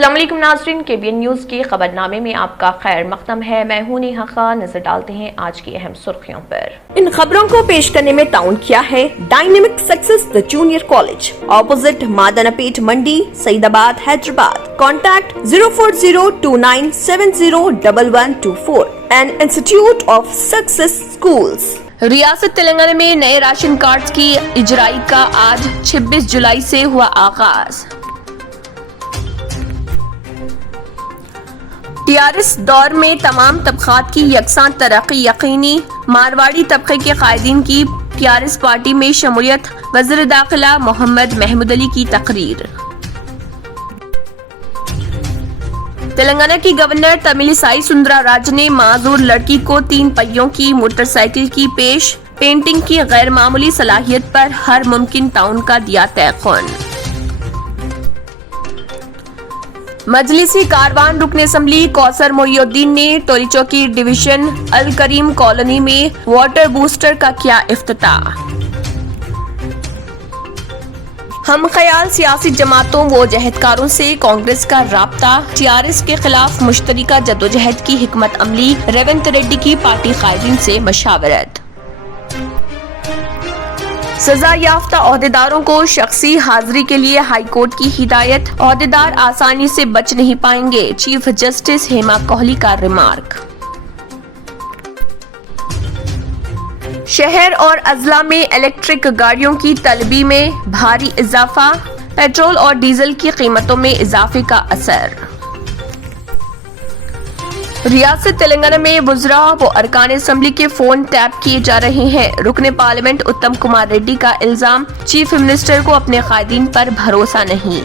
السلام علیکم ناظرین، KBN نیوز کے خبرنامے میں آپ کا خیر مقدم ہے۔ میں ہوں نیہا خان۔ نظر ڈالتے ہیں آج کی اہم سرخیوں پر۔ ان خبروں کو پیش کرنے میں تعاون کیا ہے ڈائنامک سکسیس دی جونیئر کالج، اپوزٹ مادنا پیٹ منڈی، سعید آباد، Hyderabad. Contact 04029701124 and institute of success schools. ریاست تلنگانہ میں نئے راشن کارڈز کی اجرائی کا آج 26 جولائی سے ہوا آغاز۔ TRS دور میں تمام طبقات کی یکساں ترقی یقینی، مارواڑی طبقے کے قائدین کی TRS پارٹی میں شمولیت، وزیر داخلہ محمد محمود علی کی تقریر۔ تلنگانہ کی گورنر تمیلی سائی سندرا راجن نے معذور لڑکی کو 3 پہیوں کی موٹر سائیکل کی پینٹنگ کی غیر معمولی صلاحیت پر ہر ممکن تعاون کا دیا تیقن۔ مجلسی کاروان رکن اسمبلی کوثر محی الدین نے ٹولی چوکی ڈویژن الکریم کالونی میں واٹر بوسٹر کا کیا افتتاح۔ ہم خیال سیاسی جماعتوں و جہدکاروں سے کانگریس کا رابطہ، TRS کے خلاف مشترکہ جدوجہد کی حکمت عملی، ریونت ریڈی کی پارٹی قائدین سے مشاورت۔ سزا یافتہ عہدیداروں کو شخصی حاضری کے لیے ہائی کورٹ کی ہدایت، عہدیدار آسانی سے بچ نہیں پائیں گے، چیف جسٹس ہیما کوہلی کا ریمارک۔ شہر اور اضلاع میں الیکٹرک گاڑیوں کی طلبی میں بھاری اضافہ، پیٹرول اور ڈیزل کی قیمتوں میں اضافے کا اثر۔ ریاست تلنگانہ میں وزراء و ارکان اسمبلی کے فون ٹیپ کیے جا رہے ہیں، رکن پارلیمنٹ اتم کمار ریڈی کا الزام، چیف منسٹر کو اپنے قائدین پر بھروسہ نہیں۔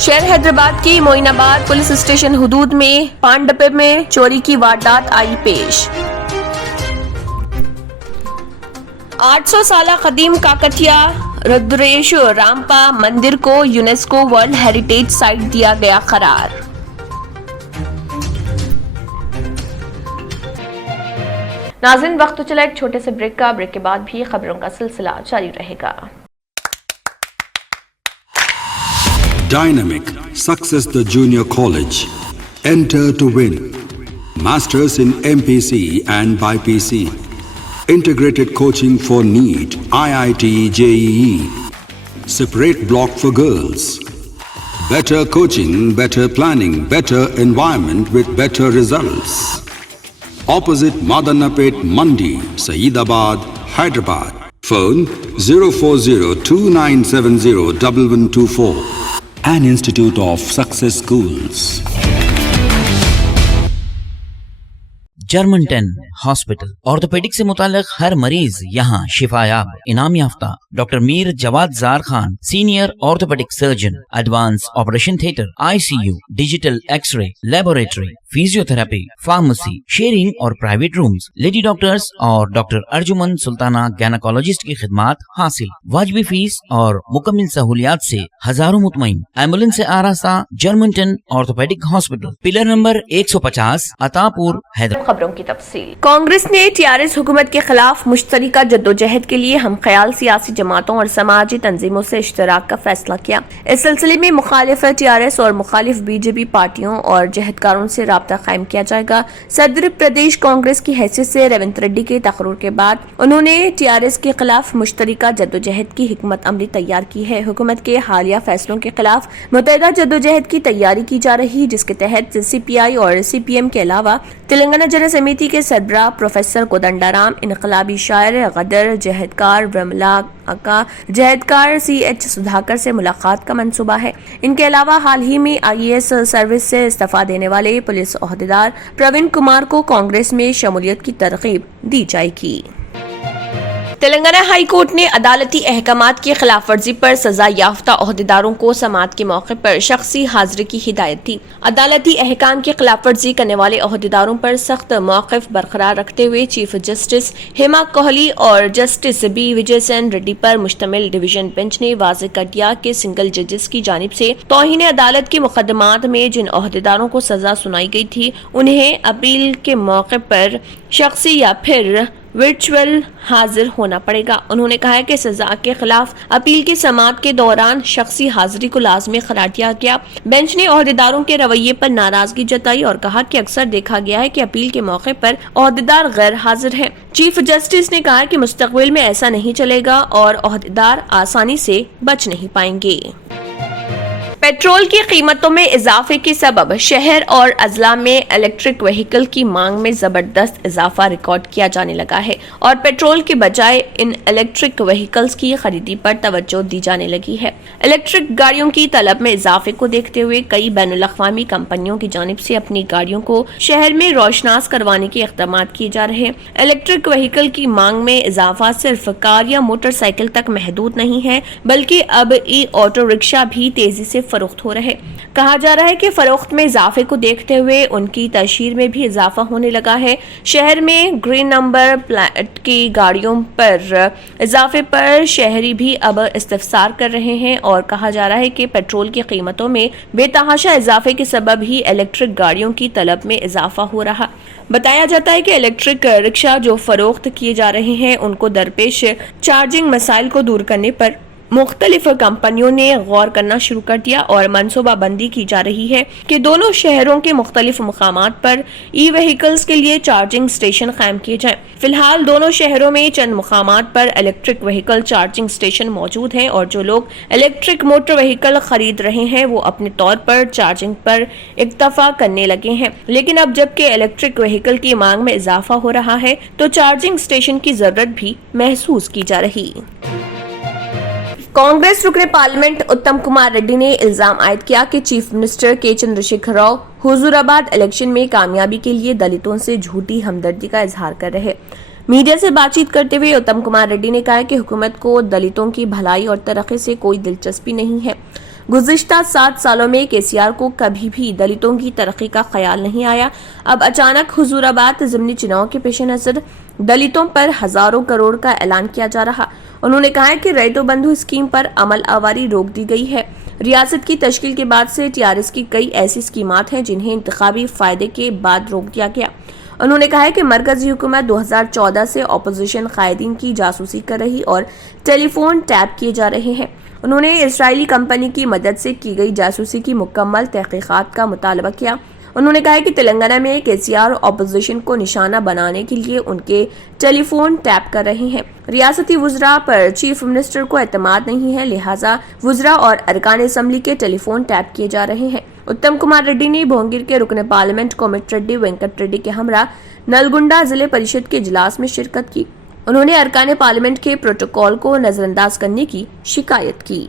شہر حیدرآباد کی معین آباد پولیس اسٹیشن حدود میں پانڈپے میں چوری کی واردات آئی پیش۔ 800 سالہ قدیم کاکتیہ ردریش رامپا مندر کو یونیسکو ورلڈ ہیریٹیج سائٹ دیا گیا قرار۔ ناظرین، وقت تو چلا ایک چھوٹے سے بریک کا، بریک کے بعد بھی خبروں کا سلسلہ جاری رہے گا۔ Dynamic Success the Junior College. Enter to win. Masters in MPC and BPC. Integrated coaching for NEET, IIT, JEE. Separate block for girls. Better coaching, better planning, better environment with better results. Opposite Madanapet Mandi, Saeedabad, Hyderabad. Phone 04029701124. An Institute of Success Schools. Germanten hospital orthopaedic سے متعلق ہر مریض یہاں شفا یاب، انعام یافتہ doctor میر جواد زار Khan, senior orthopaedic surgeon, advance operation theatre, ICU، digital X ray, laboratory, physio therapy, pharmacy, sharing اور پرائیویٹ رومز، لیڈی ڈاکٹرز اور ڈاکٹر ارجمن سلطانہ گینیکولوجسٹ کی خدمات حاصل، واجبی فیس اور مکمل سہولیات سے ہزاروں مطمئن، ایمبولینس سے آراستہ Germanten orthopaedic hospital, pillar number 150، Attapur, Hyderabad. خبروں کی تفصیل۔ کانگریس نے TRS حکومت کے خلاف مشترکہ جدوجہد کے لیے ہم خیال سیاسی جماعتوں اور سماجی تنظیموں سے اشتراک کا فیصلہ کیا۔ اس سلسلے میں مخالف TRS اور مخالف BJP پارٹیوں اور جہدکاروں سے رابطہ قائم کیا جائے گا۔ صدر پردیش کانگریس کی حیثیت سے ریونت ریڈی کے تقرر کے بعد انہوں نے TRS کے خلاف مشترکہ جدوجہد کی حکمت عملی تیار کی ہے۔ حکومت کے حالیہ فیصلوں کے خلاف متحدہ جدوجہد کی تیاری کی جا رہی، جس کے تحت CPI اور CPM کے علاوہ تلنگانہ جن سمیتی کے سربراہ پروفیسر کودنڈا رام، انقلابی شاعر غدر جہدکار برملا کا جہدکار CH سدھاکر سے ملاقات کا منصوبہ ہے۔ ان کے علاوہ حال ہی میں IAS سروس سے استعفیٰ دینے والے پولیس عہدیدار پروین کمار کو کانگریس میں شمولیت کی ترغیب دی جائے گی۔ تلنگانہ ہائی کورٹ نے عدالتی احکامات کی خلاف ورزی پر سزا یافتہ عہدیداروں کو سماعت کے موقع پر شخصی حاضری کی ہدایت دی۔ عدالتی احکام کی خلاف ورزی کرنے والے عہدیداروں پر سخت موقف برقرار رکھتے ہوئے چیف جسٹس ہیما کوہلی اور جسٹس B وجے سین ریڈی پر مشتمل ڈویژن بینچ نے واضح کر دیا کہ سنگل ججز کی جانب سے توہین عدالت کے مقدمات میں جن عہدیداروں کو سزا سنائی گئی تھی، انہیں اپیل کے موقع پر شخصی یا پھر ورچوئل حاضر ہونا پڑے گا۔ انہوں نے کہا کہ سزا کے خلاف اپیل کی سماعت کے دوران شخصی حاضری کو لازمی قرار دیا گیا۔ بینچ نے عہدیداروں کے رویے پر ناراضگی جتائی اور کہا کہ اکثر دیکھا گیا ہے کہ اپیل کے موقع پر عہدیدار غیر حاضر ہیں۔ چیف جسٹس نے کہا کہ مستقبل میں ایسا نہیں چلے گا اور عہدیدار آسانی سے بچ نہیں پائیں گے۔ پیٹرول کی قیمتوں میں اضافے کے سبب شہر اور اضلاع میں الیکٹرک وہیکل کی مانگ میں زبردست اضافہ ریکارڈ کیا جانے لگا ہے اور پیٹرول کے بجائے ان الیکٹرک وہیکلز کی خریدی پر توجہ دی جانے لگی ہے۔ الیکٹرک گاڑیوں کی طلب میں اضافے کو دیکھتے ہوئے کئی بین الاقوامی کمپنیوں کی جانب سے اپنی گاڑیوں کو شہر میں روشناس کروانے کے اقدامات کیے جا رہے ہیں۔ الیکٹرک وہیکل کی مانگ میں اضافہ صرف کار یا موٹر سائیکل تک محدود نہیں ہے بلکہ اب ای آٹو رکشا بھی تیزی سے فروخت ہو رہے۔ کہا جا رہا ہے کہ فروخت میں اضافے کو دیکھتے ہوئے ان کی تشہیر میں بھی اضافہ ہونے لگا ہے۔ شہر میں گرین نمبر پلیٹ کی گاڑیوں پر اضافے پر شہری بھی اب استفسار کر رہے ہیں اور کہا جا رہا ہے کہ پیٹرول کی قیمتوں میں بے تحاشا اضافے کے سبب ہی الیکٹرک گاڑیوں کی طلب میں اضافہ ہو رہا۔ بتایا جاتا ہے کہ الیکٹرک رکشا جو فروخت کیے جا رہے ہیں ان کو درپیش چارجنگ مسائل کو دور کرنے پر مختلف کمپنیوں نے غور کرنا شروع کر دیا اور منصوبہ بندی کی جا رہی ہے کہ دونوں شہروں کے مختلف مقامات پر ای وہیکلز کے لیے چارجنگ اسٹیشن قائم کیے جائیں۔ فی الحال دونوں شہروں میں چند مقامات پر الیکٹرک وہیکل چارجنگ اسٹیشن موجود ہیں اور جو لوگ الیکٹرک موٹر وہیکل خرید رہے ہیں وہ اپنے طور پر چارجنگ پر اکتفا کرنے لگے ہیں، لیکن اب جبکہ الیکٹرک وہیکل کی مانگ میں اضافہ ہو رہا ہے تو چارجنگ اسٹیشن کی ضرورت بھی محسوس کی جا رہی۔ کانگریس رکن پارلیمنٹ اتم کمار ریڈی نے الزام عائد کیا کہ چیف منسٹر کے چندر شیکھر راؤ حضور آباد الیکشن میں کامیابی کے لیے دلتوں سے جھوٹی ہمدردی کا اظہار کر رہے۔ میڈیا سے بات چیت کرتے ہوئے اتم کمار ریڈی نے کہا کہ حکومت کو دلتوں کی بھلائی اور ترقی سے کوئی دلچسپی نہیں ہے۔ گزشتہ 7 سالوں میں KCR کو کبھی بھی دلتوں کی ترقی کا خیال نہیں آیا۔ اب اچانک حضور آباد ضمنی چناؤ کے پیش نظر دلتوں پر ہزاروں کروڑ کا اعلان کیا جا رہا۔ انہوں نے کہا کہ ریتو بندھو اسکیم پر عمل آوری روک دی گئی ہے۔ ریاست کی تشکیل کے بعد سے TRS کی کئی ایسی اسکیمات ہیں جنہیں انتخابی فائدے کے بعد روک دیا گیا۔ انہوں نے کہا کہ مرکزی حکومت 2014 سے اپوزیشن قائدین کی جاسوسی کر رہی اور ٹیلی فون ٹیپ کیے جا رہے ہیں۔ انہوں نے اسرائیلی کمپنی کی مدد سے کی گئی جاسوسی کی مکمل تحقیقات کا مطالبہ کیا۔ انہوں نے کہا کہ تلنگانہ میں KCR اپوزیشن کو نشانہ بنانے کے لیے ان کے ٹیلی فون ٹیپ کر رہے ہیں۔ ریاستی وزراء پر چیف منسٹر کو اعتماد نہیں ہے، لہٰذا وزراء اور ارکان اسمبلی کے ٹیلی فون ٹیپ کیے جا رہے ہیں۔ اتم کمار ریڈی نے بھونگیر کے رکن پارلیمنٹ کومٹ ریڈی وینکٹ ریڈی کے ہمراہ نلگنڈا ضلع پریشد کے اجلاس میں شرکت کی۔ انہوں نے ارکان پارلیمنٹ کے پروٹوکول کو نظر انداز کرنے کی شکایت کی۔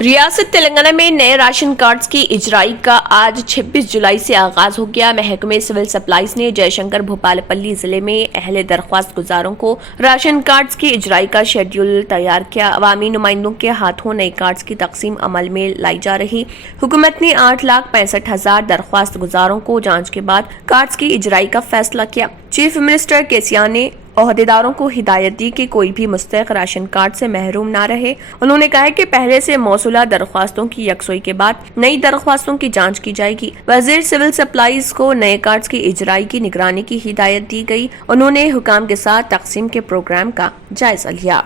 ریاست تلنگانہ میں نئے راشن کارڈز کی اجرائی کا آج 26 جولائی سے آغاز ہو گیا۔ محکمہ سول سپلائز نے جے شنکر بھوپال پلی ضلع میں اہل درخواست گزاروں کو راشن کارڈز کی اجرائی کا شیڈیول تیار کیا۔ عوامی نمائندوں کے ہاتھوں نئے کارڈز کی تقسیم عمل میں لائی جا رہی۔ حکومت نے 8,65,000 درخواست گزاروں کو جانچ کے بعد کارڈز کی اجرائی کا فیصلہ کیا۔ چیف منسٹر KCR نے عہدیداروں کو ہدایت دی کہ کوئی بھی مستحق راشن کارڈ سے محروم نہ رہے۔ انہوں نے کہا کہ پہلے سے موصولہ درخواستوں کی یکسوئی کے بعد نئی درخواستوں کی جانچ کی جائے گی۔ وزیر سول سپلائز کو نئے کارڈز کی اجرائی کی نگرانی کی ہدایت دی گئی۔ انہوں نے حکام کے ساتھ تقسیم کے پروگرام کا جائزہ لیا۔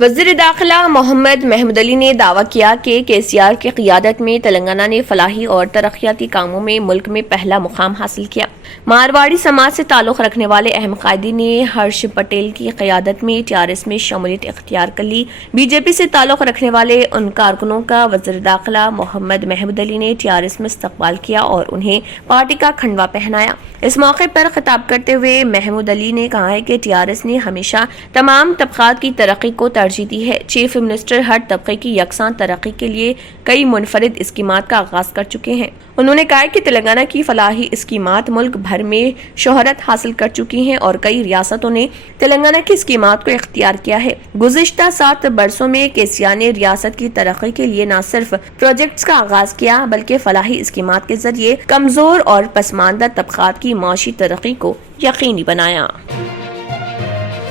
وزیر داخلہ محمد محمود علی نے دعویٰ کیا کہ KCR کی قیادت میں تلنگانہ نے فلاحی اور ترقیاتی کاموں میں ملک میں پہلا مقام حاصل کیا۔ مارواڑی سماج سے تعلق رکھنے والے اہم قائدین نے ہرش پٹیل کی قیادت میں TRS میں شمولیت اختیار کر لی۔ BJP سے تعلق رکھنے والے ان کارکنوں کا وزیر داخلہ محمد محمود علی نے TRS میں استقبال کیا اور انہیں پارٹی کا کھنڈوا پہنایا۔ اس موقع پر خطاب کرتے ہوئے محمود علی نے کہا ہے کہ TRS نے ہمیشہ تمام طبقات کی ترقی کو ترجیح دی ہے۔ چیف منسٹر ہر طبقے کی یکساں ترقی کے لیے کئی منفرد اسکیمات کا آغاز کر چکے ہیں۔ انہوں نے کہا کہ تلنگانہ کی فلاحی اسکیمات ملک بھر میں شہرت حاصل کر چکی ہیں اور کئی ریاستوں نے تلنگانہ کی اسکیمات کو اختیار کیا ہے۔ گزشتہ 7 برسوں میں KCR نے ریاست کی ترقی کے لیے نہ صرف پروجیکٹس کا آغاز کیا بلکہ فلاحی اسکیمات کے ذریعے کمزور اور پسماندہ طبقات کی معاشی ترقی کو یقینی بنایا۔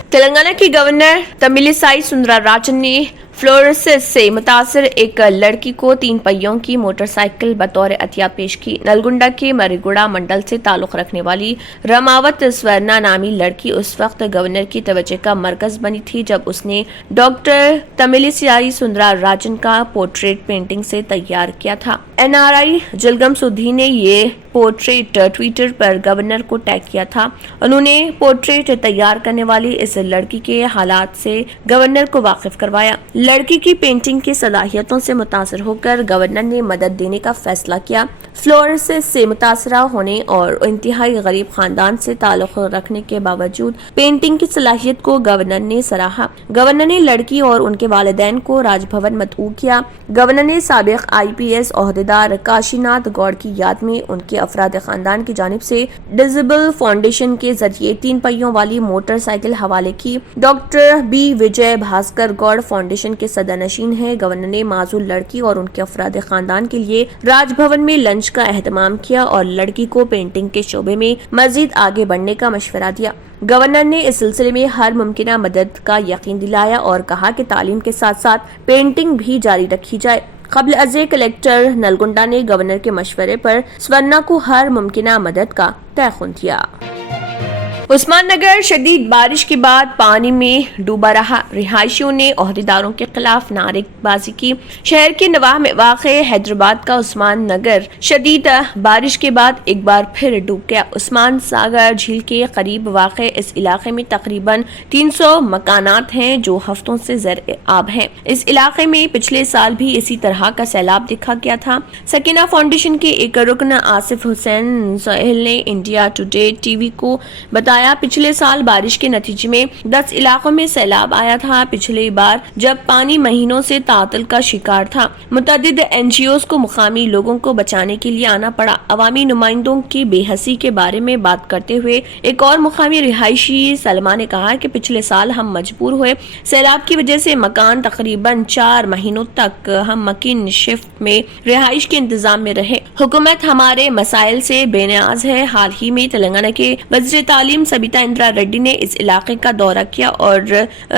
تلنگانہ کی گورنر تملسائی سندرا راجن نے फ्लोरोसिस से मुतासर एक लड़की को 3 पहियों की मोटरसाइकिल बतौर अतिया पेश की। नलगुंडा के मरीगुड़ा मंडल से ताल्लुक रखने वाली रमावत स्वर्णा नामी लड़की उस वक्त गवर्नर की तवज्जो का मरकज बनी थी जब उसने डॉक्टर तमिलिसाई सुंदरराजन का पोर्ट्रेट पेंटिंग से तैयार किया था। NRI जलगम सुधी ने ये पोर्ट्रेट ट्विटर पर गवर्नर को टैग किया था। उन्होंने पोर्ट्रेट तैयार करने वाली इस लड़की के हालात से गवर्नर को वाकिफ करवाया। लड़की की पेंटिंग की सलाहियतों से मुतासर होकर गवर्नर ने मदद देने का फैसला किया। फ्लोरोसिस से मुतासरा होने और इंतहाई गरीब खानदान से ताल्लुक रखने के बावजूद पेंटिंग की सलाहियत को गवर्नर ने सराहा। गवर्नर ने लड़की और उनके वालिदैन को राजभवन मदऊ किया। गवर्नर ने साबिक IPS ओहदेदार काशीनाथ गौड़ की याद में उनके अफराद खानदान की जानिब से डिजिबल फाउंडेशन के जरिए 3 पहियों वाली मोटरसाइकिल हवाले की। डॉक्टर B विजय भास्कर गौड़ फाउंडेशन के सदरनशीन है। गवर्नर ने माजूल लड़की और उनके अफराद खानदान के लिए राजभवन में लंच का एहतमाम किया और लड़की को पेंटिंग के शोबे में मजीद आगे बढ़ने का मशवरा दिया। गवर्नर ने इस सिलसिले में हर मुमकिन मदद का यकीन दिलाया और कहा कि तालीम के साथ साथ पेंटिंग भी जारी रखी जाए। कबल अज़े कलेक्टर नलगुंडा ने गवर्नर के मशवरे पर स्वर्णा को हर मुमकिन मदद का तयखुन दिया। उस्मान नगर शदीद बारिश के बाद पानी में डूबा रहा। रिहायशियों ने ओहदेदारों के खिलाफ नारेबाजी की। शहर के नवाह में वाक़ हैदराबाद का उस्मान नगर शदीद बारिश के बाद एक बार फिर डूब गया। उस्मान सागर झील के करीब वाक़ इस इलाके में तकरीबन 300 मकानात हैं जो हफ्तों से ज़र आब हैं। इस इलाके में पिछले साल भी इसी तरह का सैलाब देखा गया था। सकीना फाउंडेशन के एक रुकन आसिफ हुसैन सोहेल ने इंडिया टुडे TV को बताया, पिछले साल बारिश के नतीजे में 10 इलाकों में सैलाब आया था। पिछली बार जब पानी महीनों से तातल का शिकार था, मुतअद्दिद NGOs को मुकामी लोगों को बचाने के लिए आना पड़ा। अवामी नुमाइंदों की बेहसी के बारे में बात करते हुए एक और मुकामी रिहायशी सलमा ने कहा कि पिछले साल हम मजबूर हुए सैलाब की वजह से मकान तकरीबन 4 महीनों तक हम मकीन शिफ्ट में रिहाइश के इंतजाम में रहे। हुकूमत हमारे मसाइल से बेनियाज है। हाल ही में तेलंगाना के वज़ीर तालीम सबिता इंदिरा रेड्डी ने इस इलाके का दौरा किया और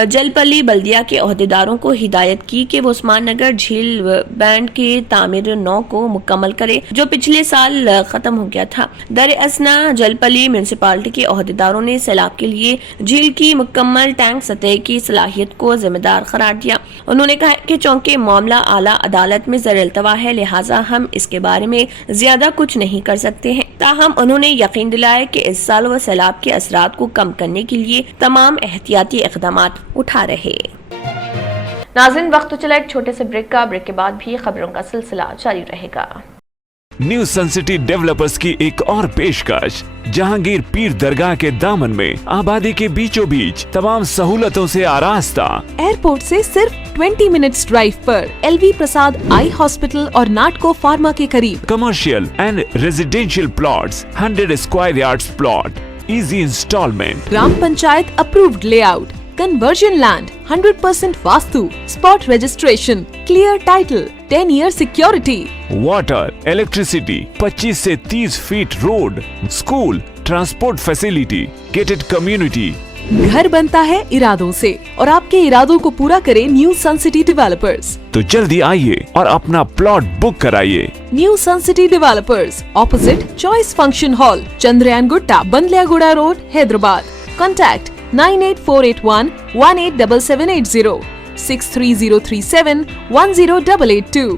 जलपल्ली बल्दिया के ओहदेदारों को हिदायत की कि वो उस्मान नगर झील बैंड की तामीर 9 को मुकम्मल करे जो पिछले साल खत्म हो गया था। दरअसना जलपल्ली म्यूनिसिपालिटी के ओहदेदारों ने सैलाब के लिए झील की मुकम्मल टैंक सतह की सलाहियत को जिम्मेदार करार दिया। उन्होंने कहा कि चूंकि मामला आला अदालत में ज़र इल्तवा है, लिहाजा हम इसके बारे में ज्यादा कुछ नहीं कर सकते हैं। ताहम उन्होंने यकीन दिलाया कि इस साल वो सैलाब के असरात को कम करने के लिए तमाम एहतियाती इक़दामात उठा रहे। नाज़रीन, वक्त तो चला एक छोटे से ब्रेक का। ब्रेक के बाद भी खबरों का सिलसिला जारी रहेगा। न्यू सन सिटी डेवलपर्स की एक और पेशकश, जहांगीर पीर दरगाह के दामन में आबादी के बीचों बीच तमाम सहूलतों से आरास्ता। एयरपोर्ट से सिर्फ 20 मिनट्स ड्राइव पर LV प्रसाद आई हॉस्पिटल और नाटको फार्मा के करीब। Commercial and residential plots, 100 square yards plot, easy instalment, gram panchayat approved layout, conversion land, 100% vastu, spot registration, clear title, 10 year security, water, electricity, 25 से 30 feet road, school, transport facility, gated community. घर बनता है इरादों से और आपके इरादों को पूरा करे न्यू सन सिटी डेवलपर्स। तो जल्दी आइए और अपना प्लॉट बुक कराइए। New sun city developers, opposite choice function hall, Chandrayangutta, Bandlaguda road, Hyderabad. Contact 98481 187780, 63037 10882।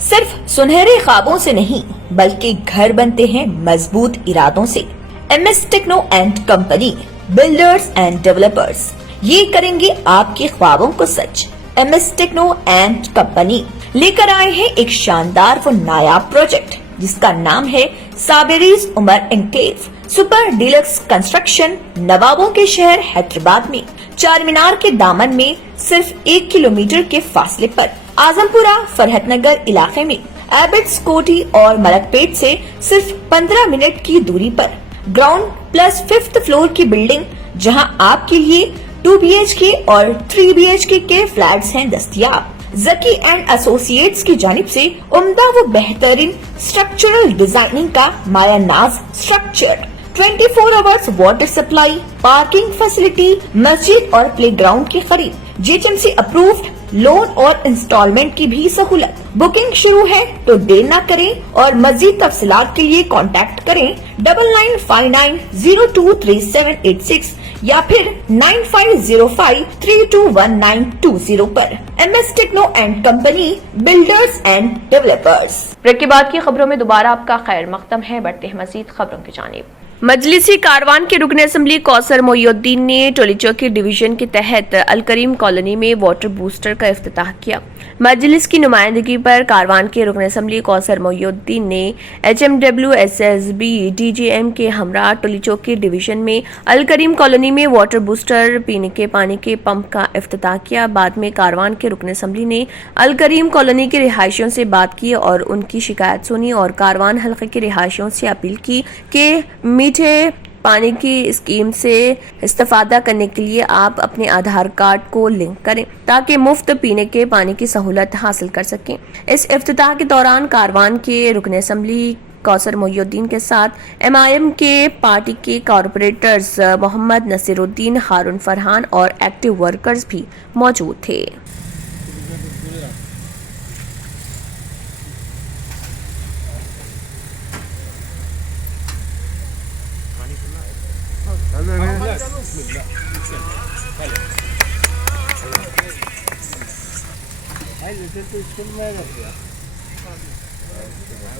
सिर्फ सुनहरे ख्वाबों से नहीं बल्कि घर बनते हैं मजबूत इरादों से। MS Techno and Company, builders and developers, ये करेंगे आपके ख्वाबों को सच। MS टेक्नो एंड कंपनी लेकर आए हैं एक शानदार व नायाब प्रोजेक्ट जिसका नाम है Saberi's Umar enclave super deluxe construction. नवाबों के शहर हैदराबाद में चार मीनार के दामन में सिर्फ 1 किलोमीटर के फासले पर, आजमपुरा फरहतनगर इलाके में एबिट्स कोठी और मलकपेट से सिर्फ 15 मिनट की दूरी पर ग्राउंड प्लस 5th फ्लोर की बिल्डिंग, जहां आपके लिए 2 BHK और 3 BHK के फ्लैट्स हैं दस्तयाब। जकी एंड एसोसिएट्स की जानिब से उम्दा व बेहतरीन स्ट्रक्चरल डिजाइनिंग का माया नाज structure, 24 hours water supply, parking facility, मस्जिद और प्लेग्राउंड की खरीद, जेएचएमसी अप्रूव्ड लोन और इंस्टॉलमेंट की भी सहूलत। बुकिंग शुरू है तो देर न करें और मजीद तफसीलात के लिए कांटेक्ट करें 9959023786 या फिर 9505321920 पर। MS Techno and Company, builders and developers. Break के बाद की खबरों में दोबारा आपका खैर मकदम है। बढ़ते हैं मजीद खबरों की जानिब। मजलिसी कारवान के रुकन असम्बली कौसर मोहिउद्दीन ने टोली चौकी डिवीजन के तहत अलकरीम कॉलोनी में वाटर बूस्टर का इफ्तिताह किया। मजलिस की नुमाइंदगी पर कारवान के रुकन असम्बली कौसर मोहिउद्दीन ने HMWSSB DGM के हमरा टोली चौकी डिवीजन में अलकरीम कॉलोनी में वाटर बूस्टर पीने के पानी के पंप का इफ्तिताह किया। बाद में कारवान के रुकन असम्बली ने अलकरीम कॉलोनी के रिहायशियों से बात की और उनकी शिकायत सुनी और कारवान हल्के के रिहायशियों से अपील की कि मीठे पानी की स्कीम से इस्तेफादा करने के लिए आप अपने आधार कार्ड को लिंक करें ताकि मुफ्त पीने के पानी की सहूलत हासिल कर सकें। इस इफ्तिताह के दौरान कारवान के रुकन असम्बली कौसर मोहिउद्दीन के साथ MIM के पार्टी के कॉरपोरेटर्स मोहम्मद नसीरुद्दीन, हारून फरहान और एक्टिव वर्कर्स भी मौजूद थे।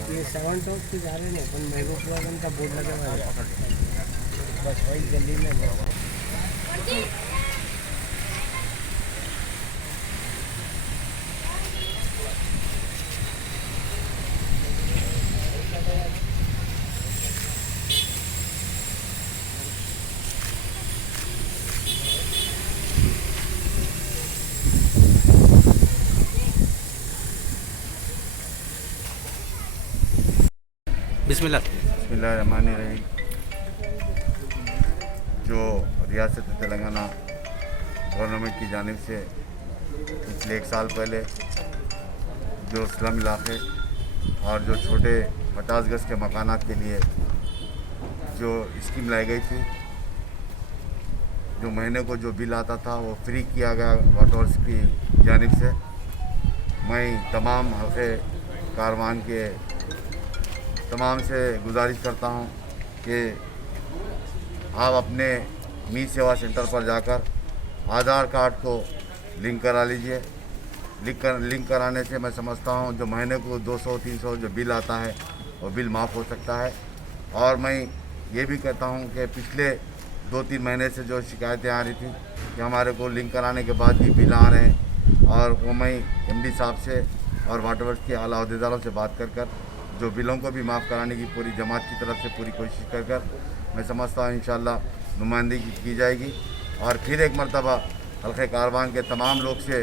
ये 7 टॉप की जा रहे हैं अपन महबूबाबाद का बोर्ड लगा हुआ है बस वही गली में। बिस्मिल्लाहिर्रहमानिर्रहीम। जो रियासत तेलंगाना गवर्नमेंट की जानिब से पिछले 1 साल पहले जो स्लम इलाके और जो छोटे 50 गज के मकानात के लिए जो स्कीम लाई गई थी, जो महीने को जो बिल आता था वो फ्री किया गया वाटर्स की जानिब से। मैं तमाम हल्के कारवान के तमाम से गुजारिश करता हूं कि आप अपने मी सेवा सेंटर पर जाकर आधार कार्ड को लिंक करा लीजिए। लिंक कराने से मैं समझता हूं जो महीने को 200-300 जो बिल आता है वो बिल माफ़ हो सकता है। और मैं ये भी कहता हूं कि पिछले 2-3 महीने से जो शिकायतें आ रही थी कि हमारे को लिंक कराने के बाद भी बिल आ रहे हैं, और वो मैं MD साहब से और वाटर वर्क्स के आला अहदेदारों से बात कर जो बिलों को भी माफ़ कराने की पूरी जमात की तरफ से पूरी कोशिश कर मैं समझता हूँ इंशाअल्लाह नुमाइंदगी की जाएगी। और फिर एक मरतबा हल्के कारवान के तमाम लोग से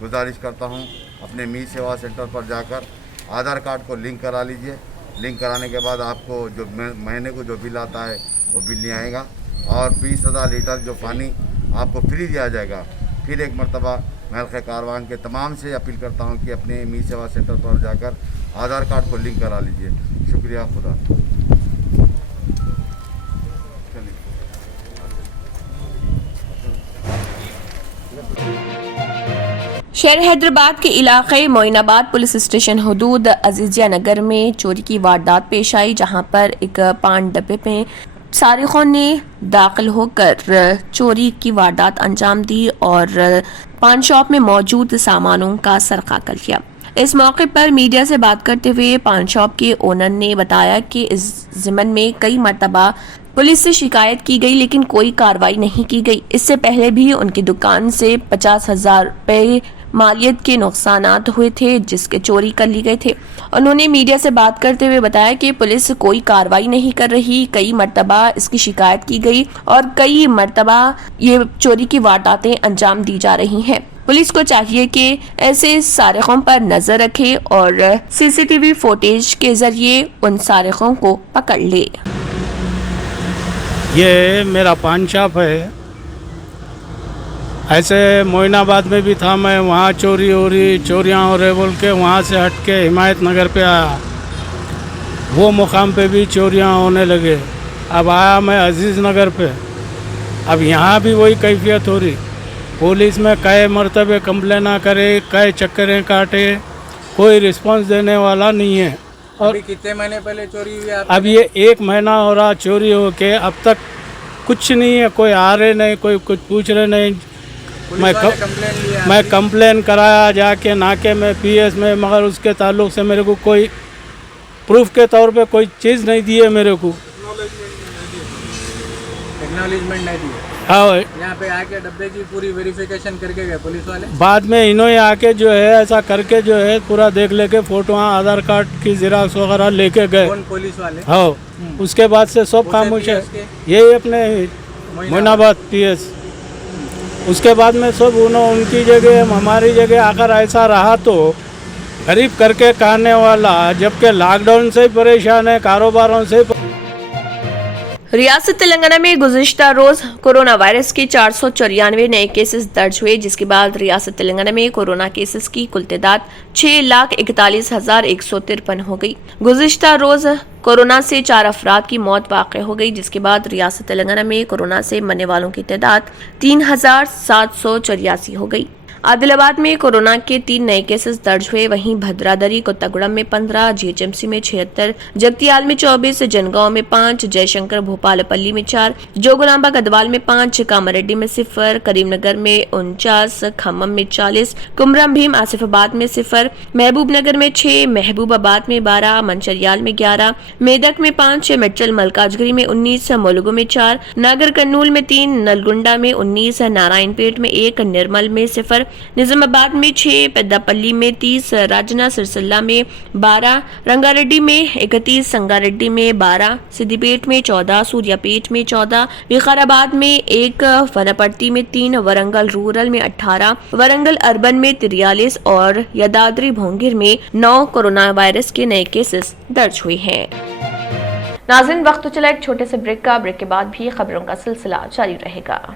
गुजारिश करता हूँ अपने मी सेवा सेंटर पर जाकर आधार कार्ड को लिंक करा लीजिए। लिंक कराने के बाद आपको जो महीने को जो बिल आता है वो बिल नहीं आएगा और 20,000 लीटर जो पानी आपको फ्री दिया जाएगा। फिर एक मरतबा मैं हल्के कारवान के तमाम से अपील करता हूँ कि अपने मी सेवा सेंटर पर जाकर आधार कार्ड को लिंक करा लीजिए। शुक्रिया, खुदा। शहर हैदराबाद के इलाके मोइनाबाद पुलिस स्टेशन हदूद अजीजिया नगर में चोरी की वारदात पेश आई, जहां पर एक पान डब्बे में सारिकों ने दाखिल होकर चोरी की वारदात अंजाम दी और पान शॉप में मौजूद सामानों का सरका कर लिया। इस मौके पर मीडिया से बात करते हुए पान शॉप के ओनर ने बताया कि इस ज़िमन में कई मरतबा पुलिस से शिकायत की गई लेकिन कोई कार्रवाई नहीं की गई। इससे पहले भी उनकी दुकान से 50,000 रुपए मालियत के नुकसानात हुए थे जिसके चोरी कर ली गए थे। उन्होंने मीडिया से बात करते हुए बताया कि पुलिस कोई कार्रवाई नहीं कर रही, कई मरतबा इसकी शिकायत की गई और कई मरतबा ये चोरी की वारदातें अंजाम दी जा रही हैं। पुलिस को चाहिए कि ऐसे सारिकों पर नजर रखे और CCTV फुटेज के जरिए उन सारिकों को पकड़ ले। ये मेरा पान शॉप है, ऐसे मोइनाबाद में भी था मैं, वहाँ चोरियाँ हो रहे बोल के वहाँ से हट के हिमायत नगर पे आया, वो मुकाम पे भी चोरियाँ होने लगे। अब आया मैं अजीज़ नगर पे, अब यहाँ भी वही कैफियत हो रही। पुलिस में कई मरतबे कंप्लेना करे, कई चक्करें काटे, कोई रिस्पांस देने वाला नहीं है। और अभी कितने महीने पहले चोरी हुई आप? अब ये 1 महीना हो रहा चोरी हो के, अब तक कुछ नहीं है, कोई आ रहे नहीं, कोई कुछ पूछ रहे नहीं। मैं कंप्लेन कराया जाके नाके में, PS में, मगर उसके ताल्लुक से मेरे को कोई प्रूफ के तौर पे कोई चीज़ नहीं दी है मेरे को। एक्नॉलेजमेंट नहीं दी है। हाँ, यहाँ पे आके डब्बे की पूरी वेरिफिकेशन करके गए पुलिस वाले। बाद में इन्होंने आके जो है ऐसा करके जो है पूरा देख लेके फोटो, आधार कार्ड की जिराक्स वगैरह लेके गए। कौन पुलिस वाले? हाँ, उसके बाद से सब खामोश है। यही अपने मोइनाबाद PS। उसके बाद में सब उनकी जगह हमारी जगह आकर ऐसा रहा तो गरीब करके खाने वाला, जबकि लॉकडाउन से ही परेशान है, कारोबारों से। रियासत तेलंगाना में गुज़िश्ता रोज कोरोना वायरस के 494 नए केसेस दर्ज हुए, जिसके बाद रियासत तेलंगाना में कोरोना केसेस की कुल तादाद 6,41,153 हो गई। गुज़िश्ता रोज कोरोना से 4 अफराद की मौत वाक़ हो गई, जिसके बाद रियासत तेलंगाना में कोरोना से मरने वालों की तादाद 3,784 हो गई। आदिलाबाद में कोरोना के 3 नए केसेस दर्ज हुए। वहीं भद्रादरी, कोत्तागुड़म में 15, GHMC में 76, जगतियाल में 24, जनगांव में 5, जयशंकर भोपालपल्ली में 4, जोगुलांबा गदवाल में 5, कामारेड्डी में 0, करीमनगर में 49, खम्मम में 40, कुमरम भीम आसिफाबाद में 0, महबूब नगर में 6, महबूबाबाद में 12, मंचरियाल में 11, मेदक में 5, मेडचल मलकाजगिरी में 19, मुलुगु में 4, नागर कन्नूल में 3, नलगुंडा में 19, नारायणपेट में 1, निर्मल में 0, निजामाबाद में 6, पेद्दापल्ली में 30, राजना सिरसिल्ला में 12, रंगारेड्डी में 31, संगारेड्डी में 12, सिद्दीपेट में 14, सूर्यापेट में 14, विकाराबाद में 1, वनपर्ती में 3, वरंगल रूरल में 18, वरंगल अर्बन में 43 और यादाद्री भोंगिर में 9 कोरोना वायरस के नए केसेस दर्ज हुए हैं। नाज़रीन, वक्त तो चला एक छोटे से ब्रेक का। ब्रेक के बाद भी खबरों का सिलसिला जारी रहेगा।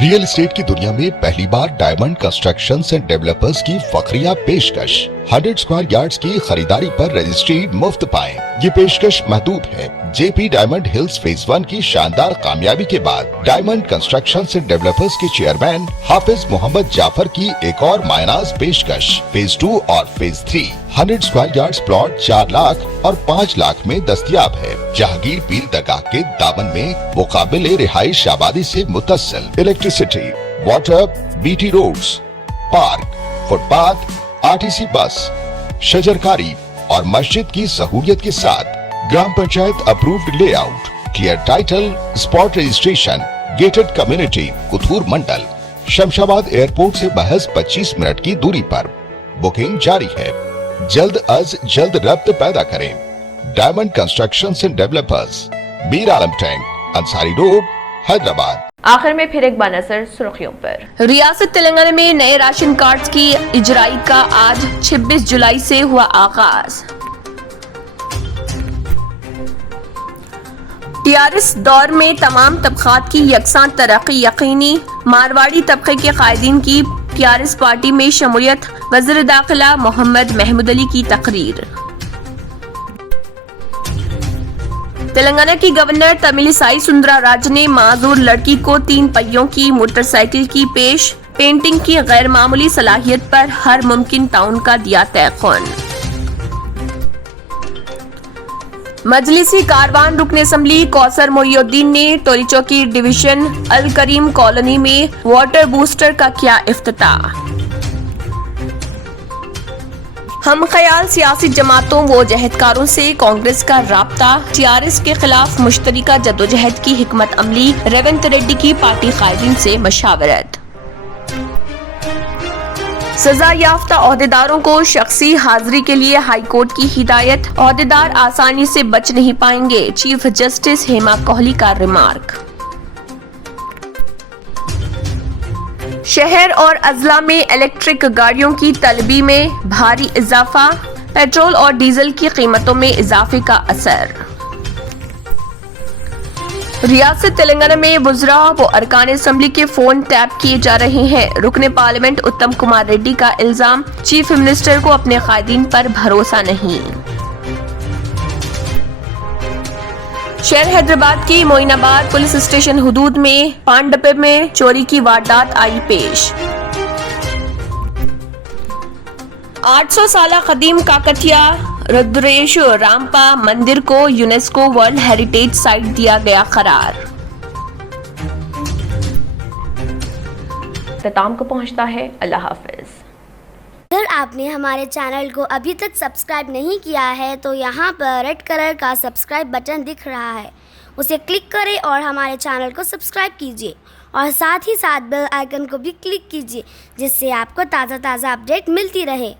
रियल एस्टेट की दुनिया में पहली बार डायमंड कंस्ट्रक्शंस एंड डेवलपर्स की फखरिया पेशकश। 100 स्क्वायर यार्ड्स की खरीदारी पर रजिस्ट्री मुफ्त पाएं। ये पेशकश महदूद है। JP डायमंड हिल्स फेज 1 की शानदार कामयाबी के बाद डायमंड कंस्ट्रक्शंस एंड डेवलपर्स के चेयरमैन हाफिज मोहम्मद जाफर की एक और मायनाज पेशकश। फेज 2 और phase 3 100 square yards plot 4 lakh और 5 लाख में दस्तयाब है। जहांगीर पीर दरगाह के दामन में मुकाबिले रिहाइश आबादी से मुतस्सिल electricity, water, BT roads, park, footpath, RTC bus, शजरकारी और मस्जिद की सहूलियत के साथ gram panchayat approved layout, clear title, spot registration, gated community, Kothur mandal, Shamshabad airport से महज 25 मिनट की दूरी पर। बुकिंग जारी है। जल्द अज जल्द रब्त पैदा करें। Diamond constructions and developers, Mir Alam tank, Ansari road, Hyderabad. आखिर में फिर एक बार नजर सुर्खियों पर। रियासत तेलंगाना में नए राशन कार्ड्स की इजराई का आज 26 जुलाई से हुआ आगाज। TRS दौर में तमाम तबकात की यकसां तरक्की यकीनी, मारवाड़ी तबके के कायदीन की TRS पार्टी में शमूलियत, वज़ीर दाखिला मोहम्मद महमूद अली की तकरीर। तेलंगाना की गवर्नर तमिलिसाई सुंदराराजन ने माजूर लड़की को 3 पहियों की मोटरसाइकिल की पेंटिंग की गैर मामूली सलाहियत पर हर मुमकिन ताउन का दिया तयक़ुन। मजलिसी कारवान रुकन असम्बली कौसर मोहिउद्दीन ने टोलीचौकी डिवीजन अल करीम कॉलोनी में वाटर बूस्टर का किया इफ्तिताह। हम ख्याल सियासी जमातों व जहदकारों से कांग्रेस का राब्ता, TRS के खिलाफ मुश्तरका जदोजहद की हिकमत अमली, रेवंत रेड्डी की पार्टी कायदीन से मशावरत। सजा याफ्ता ओहदेदारों को शख्सी हाजिरी के लिए हाई कोर्ट की हिदायत, ओहदेदार आसानी से बच नहीं पाएंगे, चीफ जस्टिस हेमा कोहली का रिमार्क। शहर और अजला में इलेक्ट्रिक गाड़ियों की तलबी में भारी इजाफा, पेट्रोल और डीजल की कीमतों में इजाफे का असर। रियासत तेलंगाना में वुज़रा व अरकान असम्बली के फोन टैप किए जा रहे हैं। रुकने पार्लियामेंट उत्तम कुमार रेड्डी का इल्जाम, चीफ मिनिस्टर को अपने कायदीन पर भरोसा नहीं। शहर हैदराबाद की मोइनाबाद पुलिस स्टेशन हुदूद में पान डब्बे में चोरी की वारदात आई पेश। 800 साल कदीम काकटिया रुद्रेश्वर रामपा मंदिर को यूनेस्को वर्ल्ड हेरिटेज साइट दिया गया करार। इख्तिताम को पहुंचता है। अल्लाह हाफिज। अगर आपने हमारे चैनल को अभी तक सब्सक्राइब नहीं किया है तो यहाँ पर रेड कलर का सब्सक्राइब बटन दिख रहा है, उसे क्लिक करें और हमारे चैनल को सब्सक्राइब कीजिए और साथ ही साथ बेल आइकन को भी क्लिक कीजिए जिससे आपको ताज़ा अपडेट मिलती रहे।